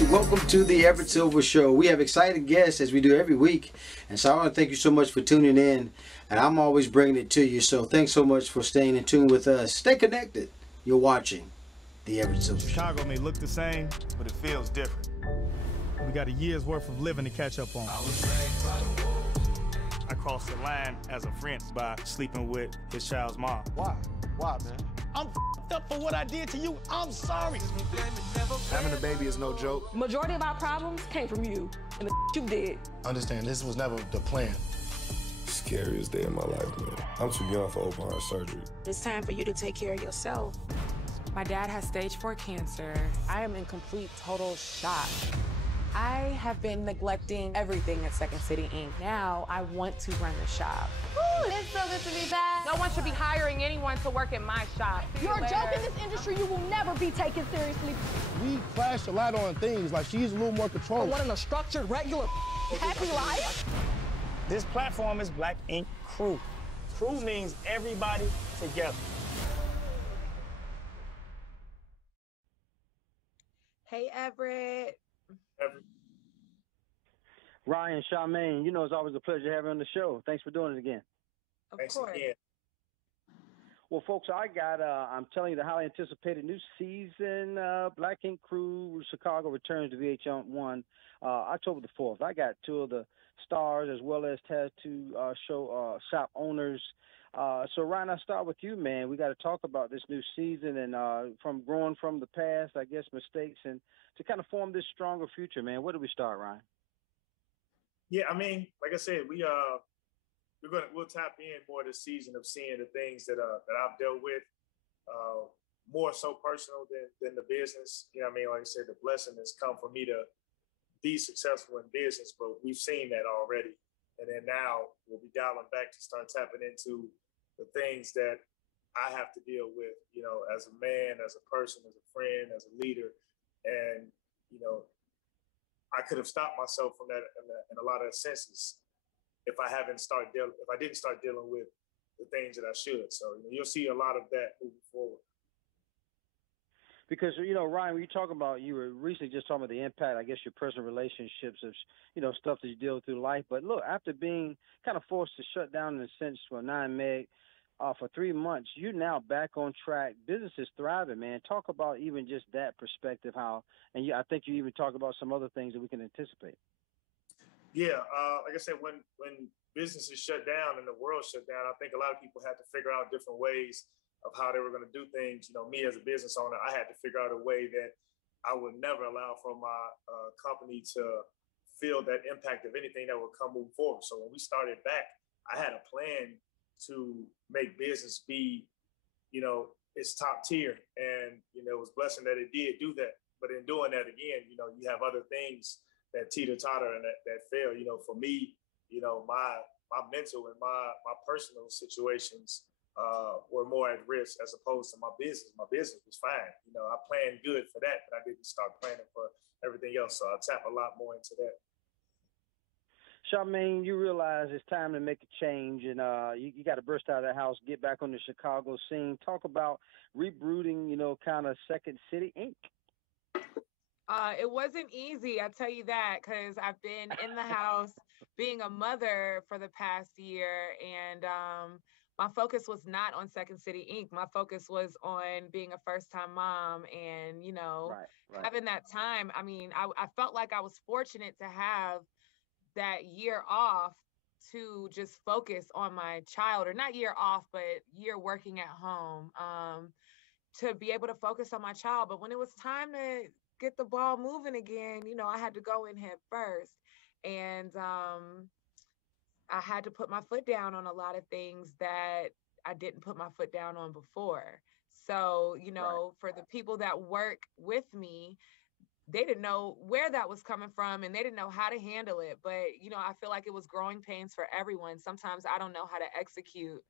guys, welcome to the Everett Silver Show. We have exciting guests as we do every week, and so I want to thank you so much for tuning in, and I'm always bringing it to you, so thanks so much for staying in tune with us. Stay connected. You're watching the Everett Silver Show. Chicago may look the same, but it feels different. We got a year's worth of living to catch up on. I crossed the line as a friend by sleeping with his child's mom. Why? Why, man? I'm f***ed up for what I did to you. I'm sorry. Having a baby is no joke. Majority of our problems came from you and the you did. Understand, this was never the plan. Scariest day of my life, man. I'm too young for open heart surgery. It's time for you to take care of yourself. My dad has stage 4 cancer. I am in complete, total shock. I have been neglecting everything at Second City Inc. Now I want to run the shop. Ooh, it's so good to be back. No one should be hiring anyone to work in my shop. You're a joke in this industry. You will never be taken seriously. We clashed a lot on things, like she's a little more controlled. I wanted a structured, regular, Happy life. This platform is Black Ink Crew. Crew means everybody together. Hey, Everett. Ryan, Charmaine, you know it's always a pleasure having you on the show. Thanks for doing it again. Of Thanks course. again. Well, folks, I'm telling you, the highly anticipated new season, Black Ink Crew Chicago returns to VH1 October the 4th. I got two of the stars as well as tattoo shop owners. So, Ryan, I'll start with you, man. We got to talk about this new season and from growing from the past, I guess, mistakes, and to kind of form this stronger future, man. Where do we start, Ryan? Yeah, I mean, like I said, we'll tap in more this season of seeing the things that I've dealt with, more so personal than the business. You know what I mean? Like I said, the blessing has come for me to be successful in business, but we've seen that already. And then now we'll be dialing back to start tapping into the things that I have to deal with, you know, as a man, as a person, as a friend, as a leader. And, you know, I could have stopped myself from that in a lot of senses if I didn't start dealing with the things that I should. So, you know, you'll see a lot of that moving forward. Because, you know, Ryan, when you talk about, you were recently just talking about the impact, I guess, your personal relationships of, you know, stuff that you deal with through life. But look, after being kind of forced to shut down in a sense for 9 Meg for 3 months, you're now back on track. Business is thriving, man. Talk about even just that perspective, I think you even talk about some other things that we can anticipate. Yeah, like I said, when business is shut down and the world shut down, I think a lot of people had to figure out different ways of how they were going to do things. You know, me as a business owner, I had to figure out a way that I would never allow for my company to feel that impact of anything that would come moving forward. So when we started back, I had a plan to make business be, you know, it's top tier. And, you know, it was a blessing that it did do that. But in doing that again, you know, you have other things that teeter-totter and that fail. You know, for me, you know, my mental and my personal situations were more at risk as opposed to my business. My business was fine. You know, I planned good for that, but I didn't start planning for everything else. So I tap a lot more into that. Charmaine, you realize it's time to make a change, and you got to burst out of the house, get back on the Chicago scene. Talk about rebooting, you know, kind of Second City Inc. It wasn't easy, I'll tell you that, because I've been in the house being a mother for the past year, and my focus was not on Second City Inc. My focus was on being a first-time mom and, you know, having that time. I mean, I felt like I was fortunate to have that year off to just focus on my child, or not year off, but year working at home, to be able to focus on my child. But when it was time to get the ball moving again, you know, I had to go in head first. And I had to put my foot down on a lot of things that I didn't put my foot down on before. So, you know, for the people that work with me, they didn't know where that was coming from and they didn't know how to handle it. But, you know, I feel like it was growing pains for everyone. Sometimes I don't know how to execute.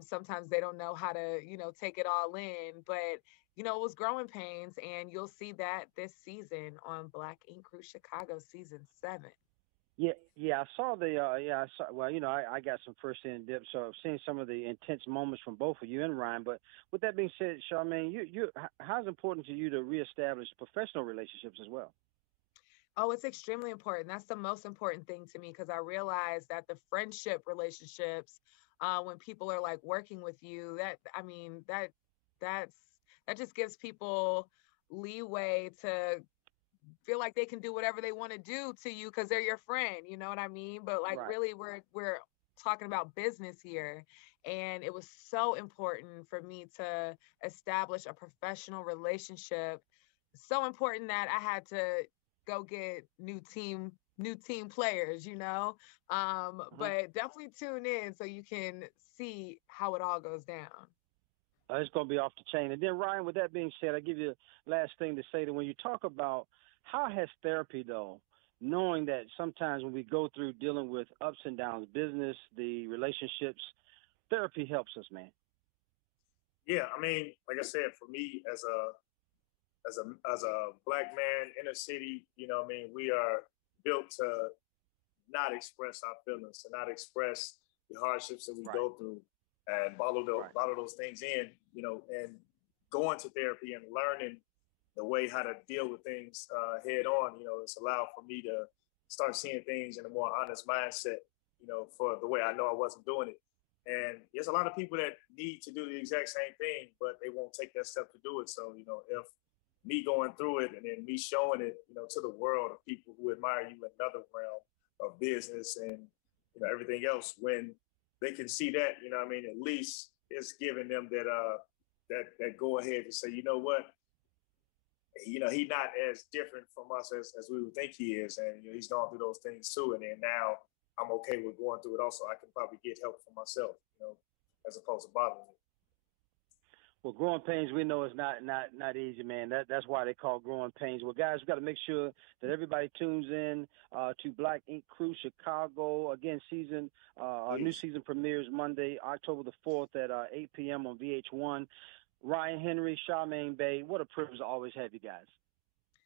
Sometimes they don't know how to, you know, take it all in. But, you know, it was growing pains, and you'll see that this season on Black Ink Crew Chicago season 7. Yeah, I saw well, you know, I got some first-hand dip, so I've seen some of the intense moments from both of you and Ryan. But with that being said, Charmaine, how's important to you to reestablish professional relationships as well? Oh, it's extremely important. That's the most important thing to me because I realize that the friendship relationships, when people are like working with you, that I mean that's that just gives people leeway to feel like they can do whatever they want to do to you because they're your friend. You know what I mean? But like Right. really, we're talking about business here, and it was so important for me to establish a professional relationship. So important that I had to go get new team players, Uh-huh. but definitely tune in so you can see how it all goes down. It's going to be off the chain. And then, Ryan, with that being said, I give you the last thing to say that when you talk about how has therapy, though, knowing that sometimes when we go through dealing with ups and downs, business, the relationships, therapy helps us, man. Yeah, I mean, like I said, for me as a black man in a city, I mean, we are built to not express our feelings, to not express the hardships that we Right. go through, and bottle those things in, and going to therapy and learning the way how to deal with things head on. It's allowed for me to start seeing things in a more honest mindset. For the way I know I wasn't doing it. And there's a lot of people that need to do the exact same thing, but they won't take that step to do it. So, if me going through it and then me showing it, to the world of people who admire you in another realm of business and, everything else, when they can see that, what I mean, at least it's giving them that go ahead to say, you know what, he's not as different from us as we would think he is. And, he's gone through those things too. And then now I'm okay with going through it also. I can probably get help for myself, as opposed to bothering it. Well, growing pains, we know is not easy, man. That's why they call growing pains. Well, guys, we got to make sure that everybody tunes in to Black Ink Crew Chicago. Again, our new season premieres Monday, October the 4th at 8 p.m. on VH1. Ryan Henry, Charmaine Bay, what a privilege to always have you guys.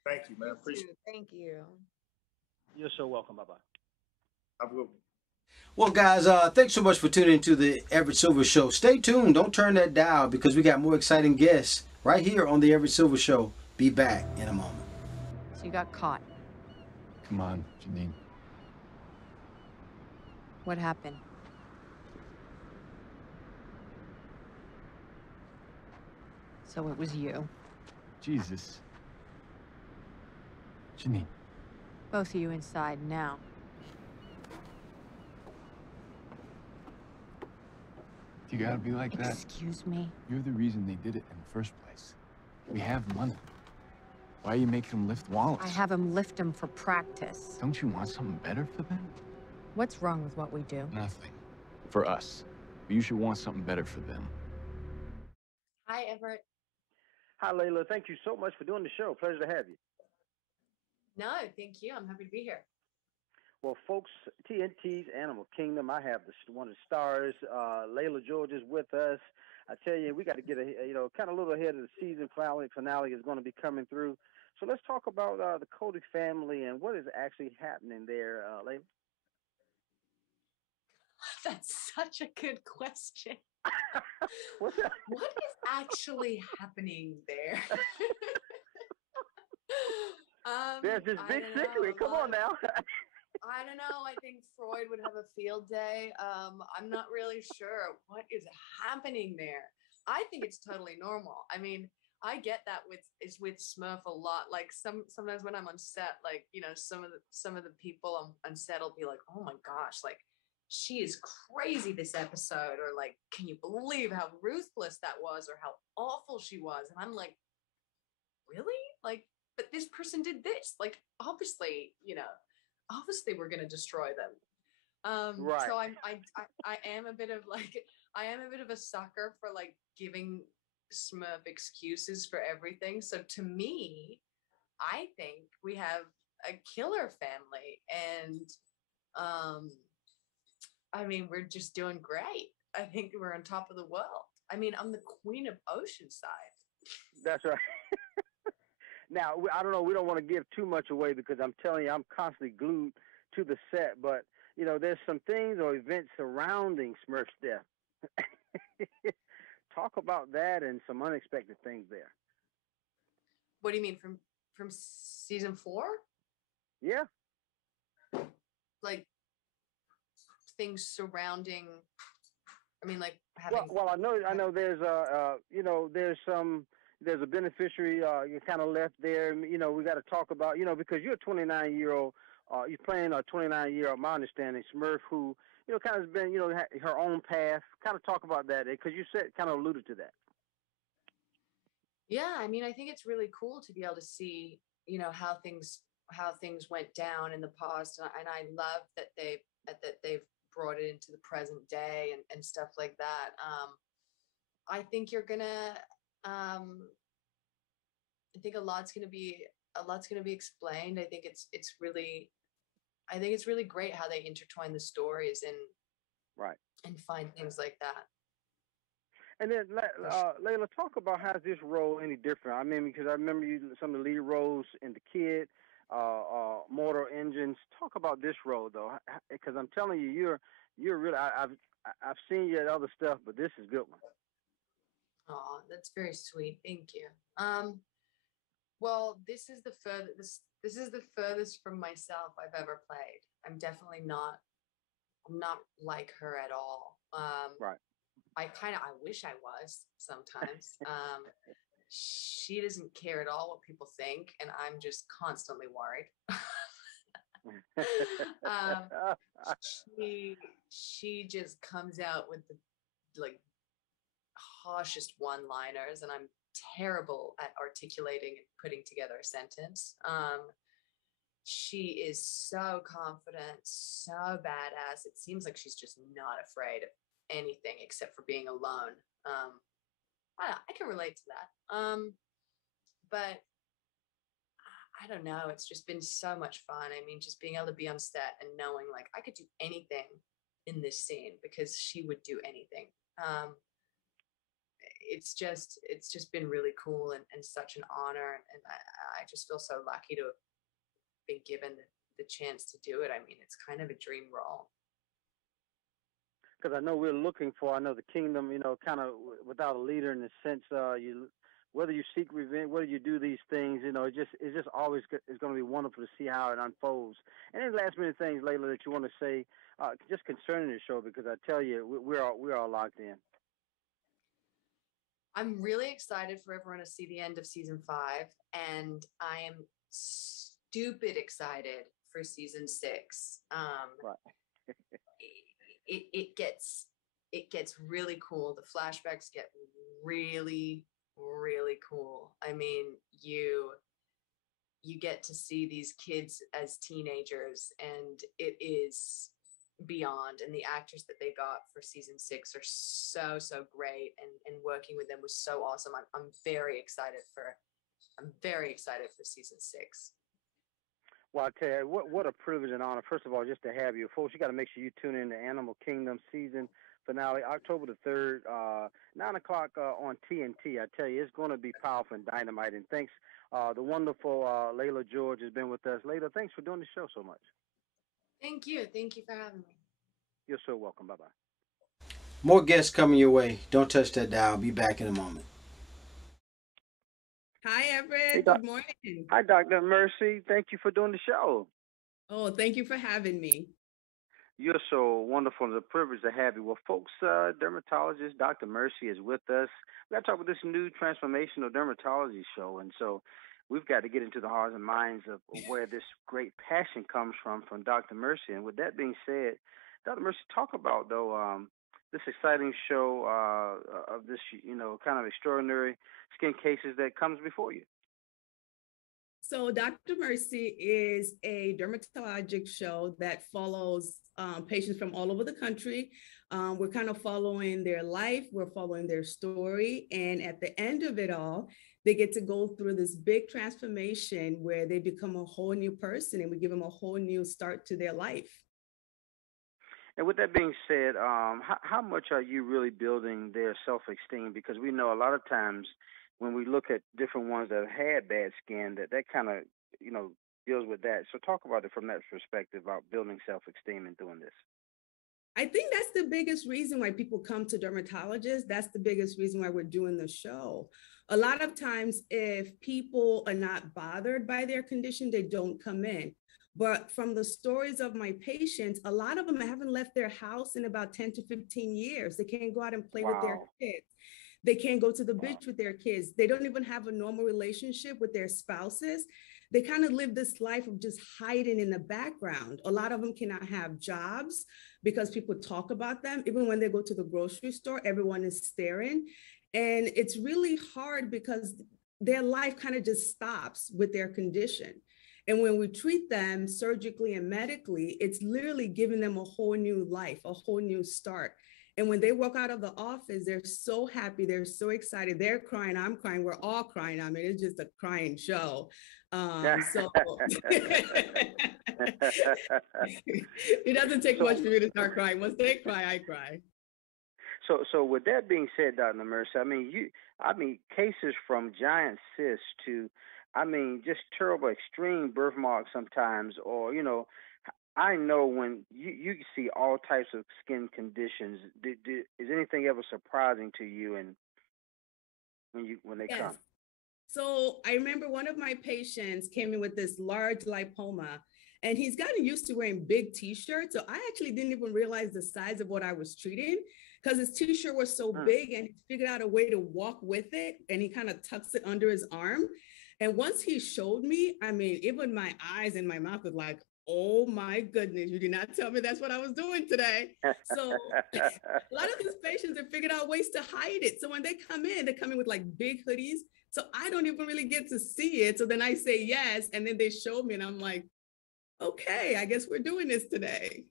Thank you, man. Appreciate it. Thank you. You're so welcome. Bye-bye. Have a good one. Well, guys, thanks so much for tuning into the Everett Silver Show. Stay tuned. Don't turn that dial because we got more exciting guests right here on the Everett Silver Show. Be back in a moment. So you got caught. Come on, Janine. What happened? So it was you. Jesus. Janine. Both of you inside now. You gotta be like that. Excuse me? You're the reason they did it in the first place. We have money. Why are you making them lift wallets? I have them lift them for practice. Don't you want something better for them? What's wrong with what we do? Nothing. For us. But you should want something better for them. Hi, Everett. Hi, Leila. Thank you so much for doing the show. Pleasure to have you. No, thank you. I'm happy to be here. Well, folks, TNT's Animal Kingdom. I have one of the stars. Leila George is with us. I tell you, we got to get kind of a little ahead of the season finale is going to be coming through. So let's talk about the Cody family and what is actually happening there, Leila. That's such a good question. What's that? What is actually happening there? There's this big secret. Come on now. I don't know. I think Freud would have a field day. I'm not really sure what is happening there. I think it's totally normal. I mean, I get that with Smurf a lot. Like sometimes when I'm on set, like, some of the people on set will be like, oh my gosh, like she is crazy this episode, or like, can you believe how ruthless that was, or how awful she was? And I'm like, really? Like, but this person did this. Like, obviously we're gonna destroy them. Right. So I am a bit of a sucker for like giving Smurf excuses for everything. So to me, I think we have a killer family, and I mean, we're just doing great. I think we're on top of the world. I mean, I'm the queen of Oceanside. That's right. Now, I don't know. We don't want to give too much away because I'm telling you, I'm constantly glued to the set. But, there's some things or events surrounding Smurf's death. Talk about that and some unexpected things there. What do you mean, from season 4? Yeah. Like things surrounding. I mean, like having. Well, I know. There's there's a beneficiary you kind of left there. We got to talk about because you're a 29-year-old. You're playing a 29-year-old. My understanding, Smurf, who kind of has been her own path. Kind of talk about that because you said kind of alluded to that. Yeah, I mean, I think it's really cool to be able to see how things went down in the past, and I love that they've brought it into the present day and stuff like that. I think you're gonna. I think a lot's gonna be explained. I think it's really great how they intertwine the stories and find things like that. And then, Leila, talk about how's this role any different? I mean, because I remember some of the lead roles in The Kid, Mortal Engines. Talk about this role though, because I'm telling you, you're really. I've seen you at other stuff, but this is a good one. Oh, that's very sweet. Thank you. Well, this is the furthest from myself I've ever played. I'm not like her at all. Right. I wish I was sometimes. She doesn't care at all what people think, and I'm just constantly worried. She just comes out with the harshest one-liners, and I'm terrible at articulating and putting together a sentence. She is so confident, so badass. It seems like she's just not afraid of anything except for being alone. I can relate to that. But I don't know. It's just been so much fun. I mean, just being able to be on set and knowing like I could do anything in this scene because she would do anything. It's just been really cool and such an honor. And I just feel so lucky to have been given the chance to do it. I mean, it's kind of a dream role. Because I know we're looking for, the kingdom, kind of without a leader in the sense, whether you seek revenge, whether you do these things, it's just always it's going to be wonderful to see how it unfolds. And then last minute things, Leila, that you want to say, just concerning the show, because I tell you, we're all locked in. I'm really excited for everyone to see the end of season 5, and I am stupid excited for season 6. Right. It gets really cool. The flashbacks get really, really cool. I mean, you get to see these kids as teenagers, and it is beyond. And the actors that they got for season 6 are so great, and working with them was so awesome. I'm very excited for season 6. Well, I tell you, what a privilege and honor, first of all, just to have you. Folks, you got to make sure you tune in to Animal Kingdom season finale, October the 3rd, 9 o'clock on TNT. I tell you, it's going to be powerful and dynamite. And thanks, the wonderful Leila George has been with us. Leila, thanks for doing the show so much. Thank you. Thank you for having me. You're so welcome. Bye-bye. More guests coming your way. Don't touch that dial. I'll be back in a moment. Hi, Everett. Hey, Good morning. Hi, Dr. Mercy. Thank you for doing the show. Oh, thank you for having me. You're so wonderful. It's a privilege to have you. Well, folks, dermatologist Dr. Mercy is with us. We got to talk about this new transformational dermatology show. And so we've got to get into the hearts and minds of where this great passion comes from Dr. Mercy. And with that being said, Dr. Mercy, talk about, though, this exciting show of this, kind of extraordinary skin cases that comes before you. So Dr. Mercy is a dermatologic show that follows patients from all over the country. We're kind of following their life. We're following their story. And at the end of it all, they get to go through this big transformation where they become a whole new person, and we give them a whole new start to their life. And with that being said, how much are you really building their self-esteem? Because we know a lot of times when we look at different ones that have had bad skin, that kind of, deals with that. So talk about it from that perspective about building self-esteem and doing this. I think that's the biggest reason why people come to dermatologists. That's the biggest reason why we're doing the show. A lot of times, if people are not bothered by their condition, they don't come in. But from the stories of my patients, a lot of them haven't left their house in about 10 to 15 years. They can't go out and play with their kids. They can't go to the beach with their kids. They don't even have a normal relationship with their spouses. They kind of live this life of just hiding in the background. A lot of them cannot have jobs because people talk about them. Even when they go to the grocery store, everyone is staring. And it's really hard because their life kind of just stops with their condition. And when we treat them surgically and medically, it's literally giving them a whole new life, a whole new start. And when they walk out of the office, they're so happy, they're so excited, they're crying, I'm crying, we're all crying. I mean, it's just a crying show. So it doesn't take much for me to start crying. Once they cry, I cry. So with that being said, Dr. Mercy, I mean, cases from giant cysts to, just terrible, extreme birthmarks sometimes, or, I know when you see all types of skin conditions. Is anything ever surprising to you and when they come? So I remember one of my patients came in with this large lipoma, and he's gotten used to wearing big T-shirts. So I actually didn't even realize the size of what I was treating because his T-shirt was so big, and he figured out a way to walk with it, and he kind of tucks it under his arm. And once he showed me, even my eyes and my mouth was like, oh my goodness, you did not tell me that's what I was doing today. So a lot of these patients have figured out ways to hide it. So when they come in with like big hoodies. So I don't even really get to see it. So then I say yes, and then they show me, and I'm like, okay, I guess we're doing this today.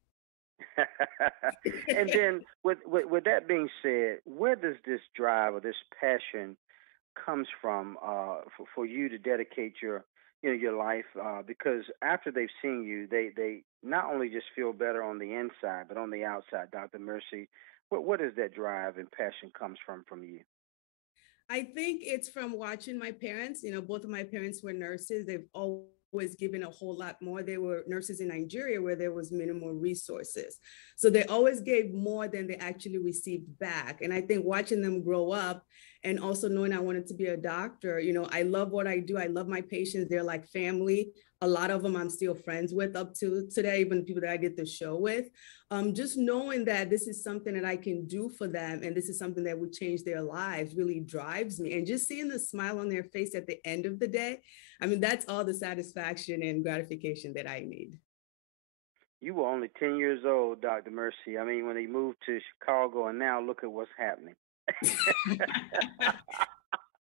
And then with that being said, where does this drive or this passion comes from for you to dedicate your life? Because after they've seen you, they not only just feel better on the inside, but on the outside. Dr. Mercy, what is that drive and passion comes from you? I think it's from watching my parents. Both of my parents were nurses. They've always given a whole lot more. They were nurses in Nigeria where there was minimal resources. So they always gave more than they actually received back. And I think watching them grow up and also knowing I wanted to be a doctor, I love what I do. I love my patients. They're like family. A lot of them I'm still friends with up to today, even people that I did the show with. Just knowing that this is something that I can do for them and this is something that would change their lives really drives me. And just seeing the smile on their face at the end of the day, that's all the satisfaction and gratification that I need. You were only 10 years old, Dr. Mercy. When they moved to Chicago, and now look at what's happening.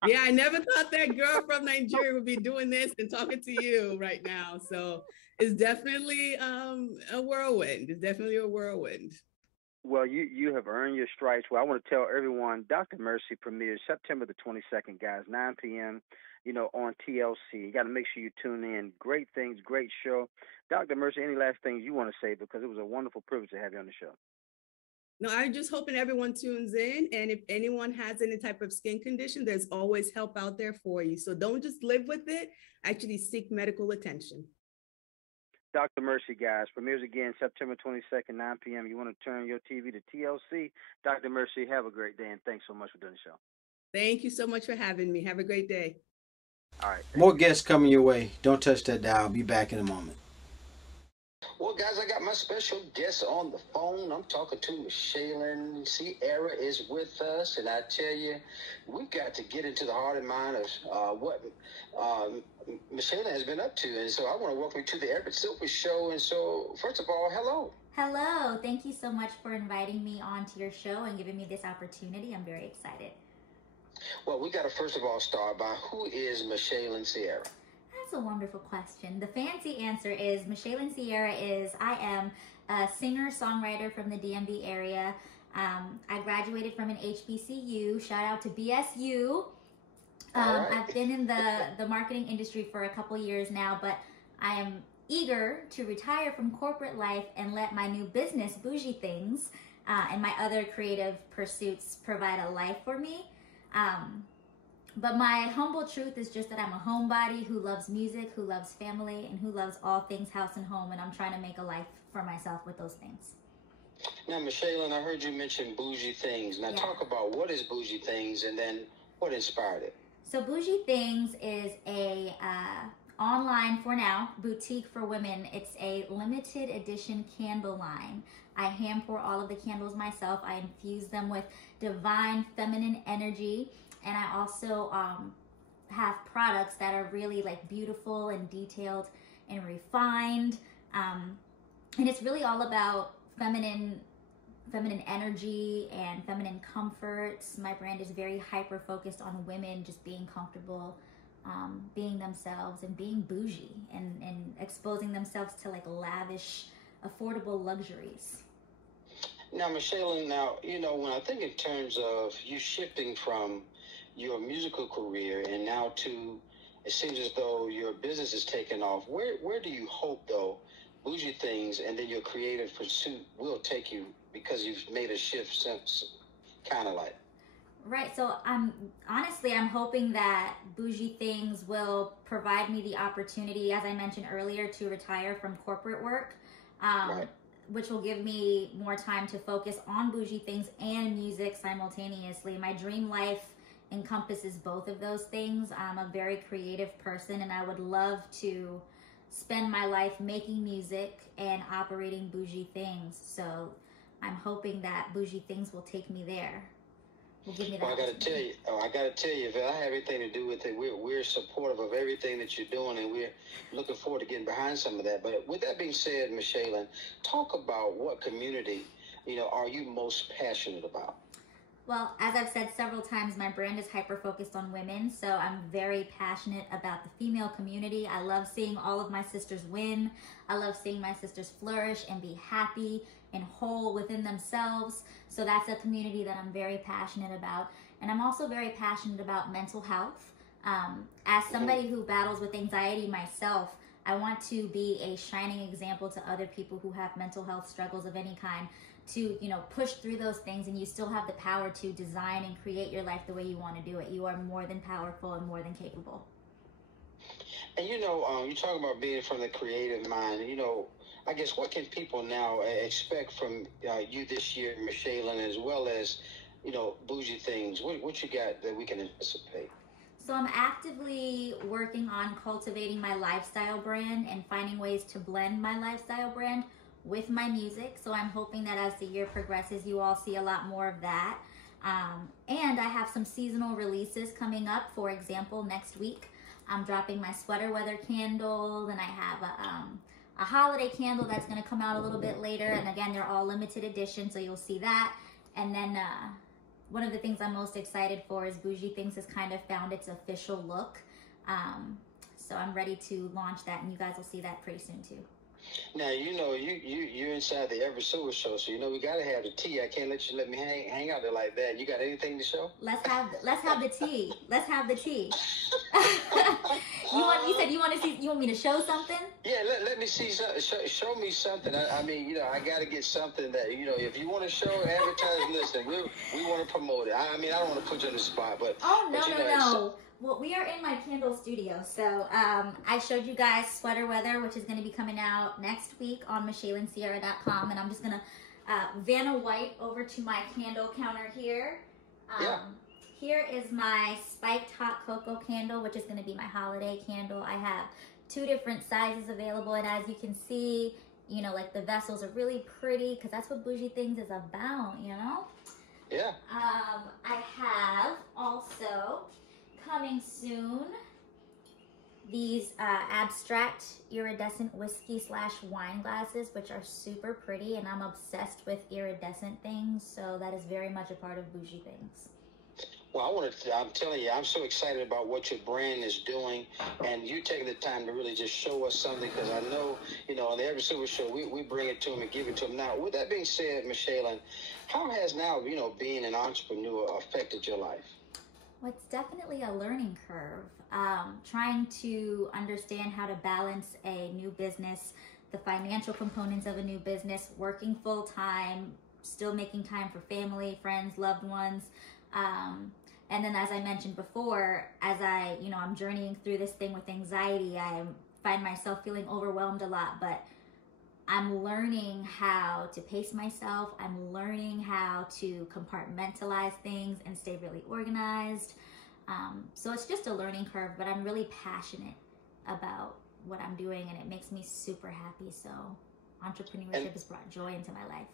Yeah, I never thought that girl from Nigeria would be doing this and talking to you right now. So it's definitely a whirlwind. It's definitely a whirlwind. Well, you have earned your stripes. Well, I want to tell everyone, Dr. Mercy premieres September the 22nd, guys, 9 p.m., on TLC. You got to make sure you tune in. Great things, great show. Dr. Mercy, any last things you want to say? Because it was a wonderful privilege to have you on the show. No, I'm just hoping everyone tunes in. And if anyone has any type of skin condition, there's always help out there for you. So don't just live with it. Actually seek medical attention. Dr. Mercy, guys, premieres again September 22nd, 9 p.m. You want to turn your TV to TLC. Dr. Mercy, have a great day, and thanks so much for doing the show. Thank you so much for having me. Have a great day. All right. More guests coming your way. Don't touch that dial. I'll be back in a moment. Well, guys, I got my special guest on the phone. I'm talking to Michelyn Cierra is with us, and I tell you, we've got to get into the heart and mind of what Michelyn has been up to. And so I want to welcome you to the Everett Silver Show. And so, first of all, hello. Hello. Thank you so much for inviting me onto your show and giving me this opportunity. I'm very excited. Well, we got to first of all start by who is Michelyn Cierra? That's a wonderful question. The fancy answer is Michelyn Cierra I am a singer-songwriter from the DMV area. I graduated from an HBCU. Shout out to BSU. Right. I've been in the marketing industry for a couple years now, but I am eager to retire from corporate life and let my new business, Bougie Things, and my other creative pursuits provide a life for me. But my humble truth is just that I'm a homebody who loves music, who loves family, and who loves all things house and home, and I'm trying to make a life for myself with those things. Now, Michelyn, I heard you mention Bougie Things. Now, talk about what is Bougie Things, and then what inspired it? So Bougie Things is a online for now, boutique for women. It's a limited edition candle line. I hand pour all of the candles myself. I infuse them with divine feminine energy, and I also have products that are really like beautiful and detailed and refined. And it's really all about feminine energy and feminine comforts. My brand is very hyper focused on women just being comfortable, being themselves and being bougie and exposing themselves to like lavish, affordable luxuries. Now, Michelyn, when I think in terms of you shifting from your musical career and now to, it seems as though your business is taking off. Where do you hope, though, Bougie Things and then your creative pursuit will take you, because you've made a shift since, kind of like? Right. So I'm hoping that Bougie Things will provide me the opportunity, as I mentioned earlier, to retire from corporate work, Right. which will give me more time to focus on Bougie Things and music simultaneously. My dream life encompasses both of those things. I'm a very creative person, and I would love to spend my life making music and operating Bougie Things. So I'm hoping that Bougie Things will take me there. Will give me that. Well, I got to tell you, if I have anything to do with it, we're supportive of everything that you're doing, and we're looking forward to getting behind some of that. But with that being said, Michelyn, talk about what community, are you most passionate about? Well, as I've said several times, my brand is hyper-focused on women, so I'm very passionate about the female community. I love seeing all of my sisters win. I love seeing my sisters flourish and be happy and whole within themselves. So that's a community that I'm very passionate about. And I'm also very passionate about mental health. As somebody who battles with anxiety myself, I want to be a shining example to other people who have mental health struggles of any kind, to push through those things, and you still have the power to design and create your life the way you want to do it. You are more than powerful and more than capable. And you're talking about being from the creative mind. I guess what can people now expect from you this year, Michelyn, as well as Bougie Things? What you got that we can anticipate? So I'm actively working on cultivating my lifestyle brand and finding ways to blend my lifestyle brand with my music. So I'm hoping that as the year progresses, you all see a lot more of that. And I have some seasonal releases coming up. For example, next week, I'm dropping my sweater weather candle, and I have a holiday candle that's going to come out a little bit later. And again, they're all limited edition, so you'll see that. And then one of the things I'm most excited for is Bougie Things has kind of found its official look. So I'm ready to launch that, and you guys will see that pretty soon too. Now, you're inside the Everett show, so we got to have the tea. I can't let me hang out there like that. You got anything to show? Let's have the tea. Let's have the tea. You said you want me to show something? Yeah, let me see something. Show me something. I got to get something that if you want to show, advertise, listen. We want to promote it. I don't want to put you on the spot, but no. Well, we are in my candle studio. So I showed you guys Sweater Weather, which is going to be coming out next week on MichelinCierra.com. And I'm just going to Vanna White over to my candle counter here. Here is my Spiked Hot Cocoa candle, which is going to be my holiday candle. I have 2 different sizes available. And as you can see, like the vessels are really pretty, because that's what Bougie Things is about, Yeah. I have also, coming soon, these abstract iridescent whiskey / wine glasses, which are super pretty, and I'm obsessed with iridescent things, so that is very much a part of Bougie Things. Well, I'm telling you, I'm so excited about what your brand is doing, and you taking the time to really just show us something, because I know, on the Everett Silver Show, we bring it to them and give it to them. Now, with that being said, Michelyn, how has now, being an entrepreneur affected your life? Well, it's definitely a learning curve. Trying to understand how to balance a new business, the financial components of a new business, working full time, still making time for family, friends, loved ones. And then, as I mentioned before, as I'm journeying through this thing with anxiety, I find myself feeling overwhelmed a lot, but I'm learning how to pace myself. I'm learning how to compartmentalize things and stay really organized. So it's just a learning curve, but I'm really passionate about what I'm doing, and it makes me super happy. So entrepreneurship has brought joy into my life.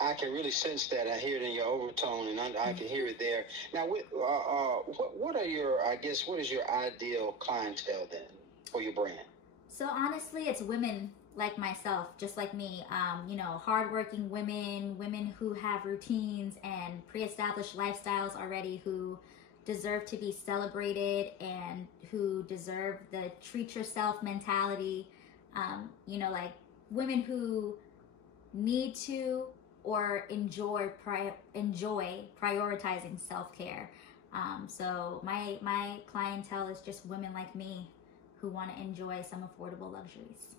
I can really sense that. I hear it in your overtone, and I can hear it there. Now, what are your, I guess, what is your ideal clientele then for your brand? So honestly, it's women like myself, just like me, you know, hardworking women who have routines and pre-established lifestyles already, who deserve to be celebrated and who deserve the treat yourself mentality. You know, like women who need to or enjoy prioritizing self-care. So my clientele is just women like me who want to enjoy some affordable luxuries.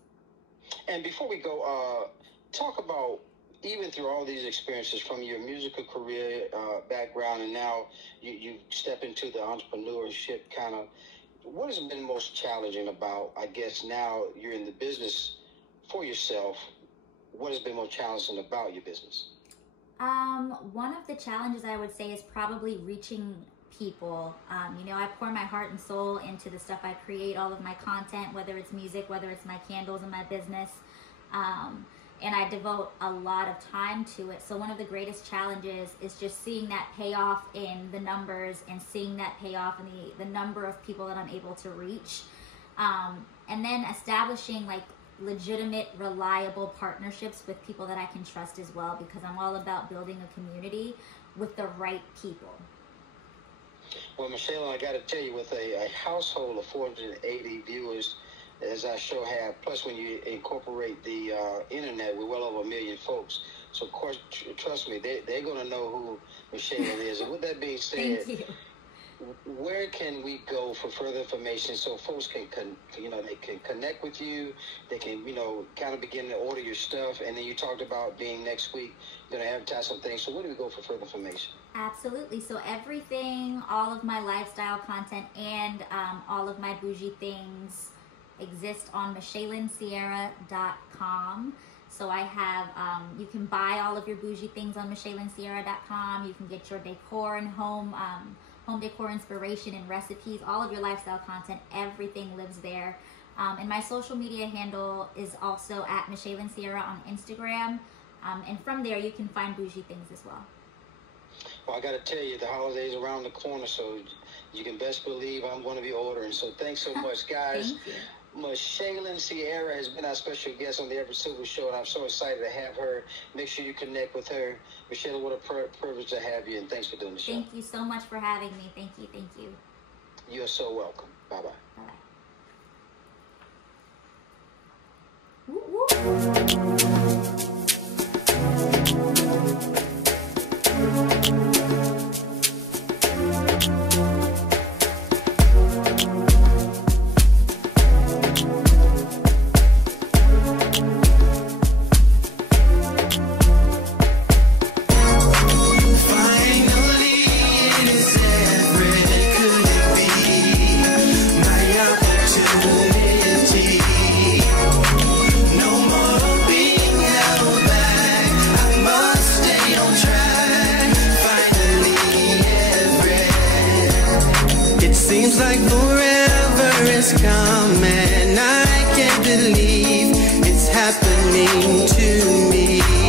And before we go, talk about, even through all these experiences from your musical career background, and now you step into the entrepreneurship kind of, what has been most challenging about, I guess now you're in the business for yourself, what has been most challenging about your business? One of the challenges I would say is probably reaching people. You know, I pour my heart and soul into the stuff I create, all of my content, whether it's music, whether it's my candles and my business. And I devote a lot of time to it. So one of the greatest challenges is just seeing that payoff in the numbers and seeing that payoff in the number of people that I'm able to reach. And then establishing like legitimate, reliable partnerships with people that I can trust as well, because I'm all about building a community with the right people. Well, Michelyn, I got to tell you, with a household of 480 viewers, as I sure have, plus when you incorporate the internet, we're well over 1 million folks. So, of course, trust me, they're going to know who Michelyn is. And with that being said, Thank you. Where can we go for further information so folks can they can connect with you, they can, kind of begin to order your stuff, and then you talked about being next week, you're going to advertise some things. So where do we go for further information? Absolutely. So everything, all of my lifestyle content and all of my bougie things exist on MichelynCierra.com. So I have, you can buy all of your bougie things on MichelynCierra.com. You can get your decor and home decor inspiration and recipes, all of your lifestyle content, everything lives there. And my social media handle is also at Michelyn Cierra on Instagram. And from there, you can find bougie things as well. Well, I got to tell you, the holidays around the corner, so you can best believe I'm going to be ordering. So thanks so much, guys. Thank you. Michelyn Cierra has been our special guest on the Everett Silver Show, and I'm so excited to have her. Make sure you connect with her. Michelyn, what a privilege to have you, and thanks for doing the show. Thank you so much for having me. Thank you. Thank you. You're so welcome. Bye-bye. Seems like forever is coming. I can't believe it's happening to me.